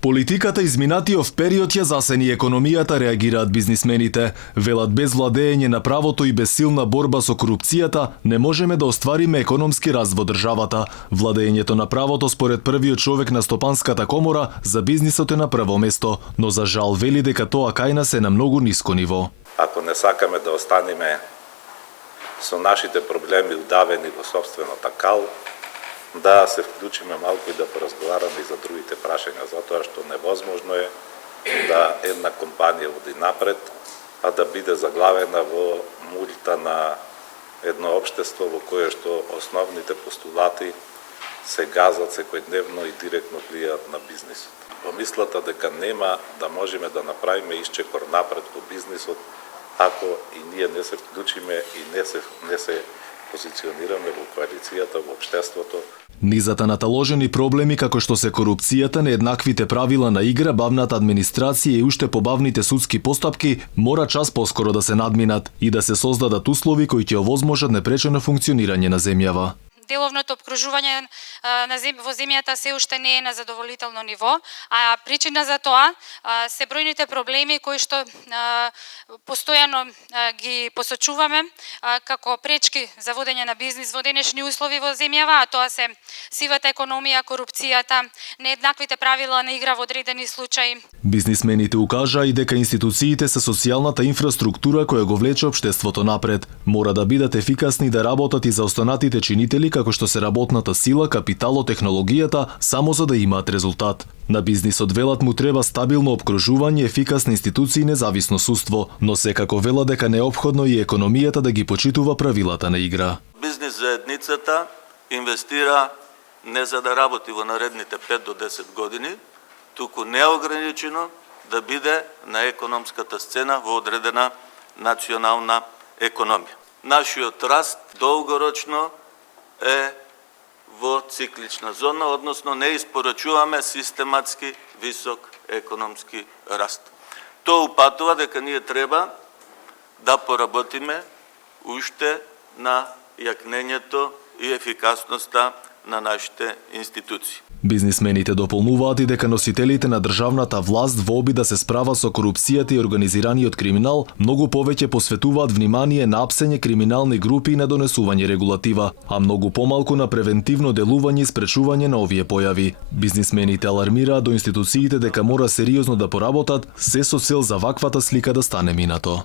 Политиката изминатиот период ја засени економијата, реагираат бизнисмените. Велат без владење на правото и без силна борба со корупцијата не можеме да оствариме економски раст во државата. Владењето на правото според првиот човек на Стопанската комора за бизнисот е на прво место, но за жал вели дека тоа кај нас е на многу ниско ниво. Ако не сакаме да останеме со нашите проблеми удавени во сопствената кал, да се вклучиме малку и да поразговараме и за другите прашања, затоа што невозможно е да една компанија оди напред, а да биде заглавена во мулта на едно општество во кое што основните постулати се газат секојдневно и директно влијаат на бизнисот. Помислата дека нема да можеме да направиме исчекор напред во бизнисот, ако и ние не се вклучиме и не се позиционираме во коалицијата, во општеството. Низата наталожени проблеми како што се корупцијата, нееднаквите правила на игра, бавната администрација и уште побавните судски постапки мора час поскоро да се надминат и да се создадат услови кои ќе овозможат непречено функционирање на земјава. Деловното обкружување во земјата се уште не е на задоволително ниво, а причина за тоа се бројните проблеми кои што постојано ги посочуваме како пречки за водење на бизнис во денешни услови во земјава, а тоа се сивата економија, корупцијата, нееднаквите правила на игра во одредени случаи. Бизнисмените укажаа и дека институциите се социјалната инфраструктура која го влече општеството напред. Мора да бидат ефикасни да работат и за останатите чинители како што се работната сила, капиталот, технологијата, само за да имаат резултат. На бизнисот велат му треба стабилно обкружување, ефикасни институции и независно судство, но секако вела дека неопходно и економијата да ги почитува правилата на игра. Бизнис заедницата инвестира не за да работи во наредните 5 до 10 години, туку неограничено да биде на економската сцена во одредена национална економија. Нашиот раст долгорочно е во циклична зона, односно не испорачуваме систематски висок економски раст. Тоа упатува дека ние треба да поработиме уште на јакнењето и ефикасноста на нашите институции. Бизнисмените дополнуваат и дека носителите на државната власт во обид да се справа со корупцијата и организираниот криминал многу повеќе посветуваат внимание на апсење криминални групи и на донесување регулатива, а многу помалку на превентивно делување и спречување на овие појави. Бизнисмените алармираат до институциите дека мора сериозно да поработат, се со цел за ваквата слика да стане минато.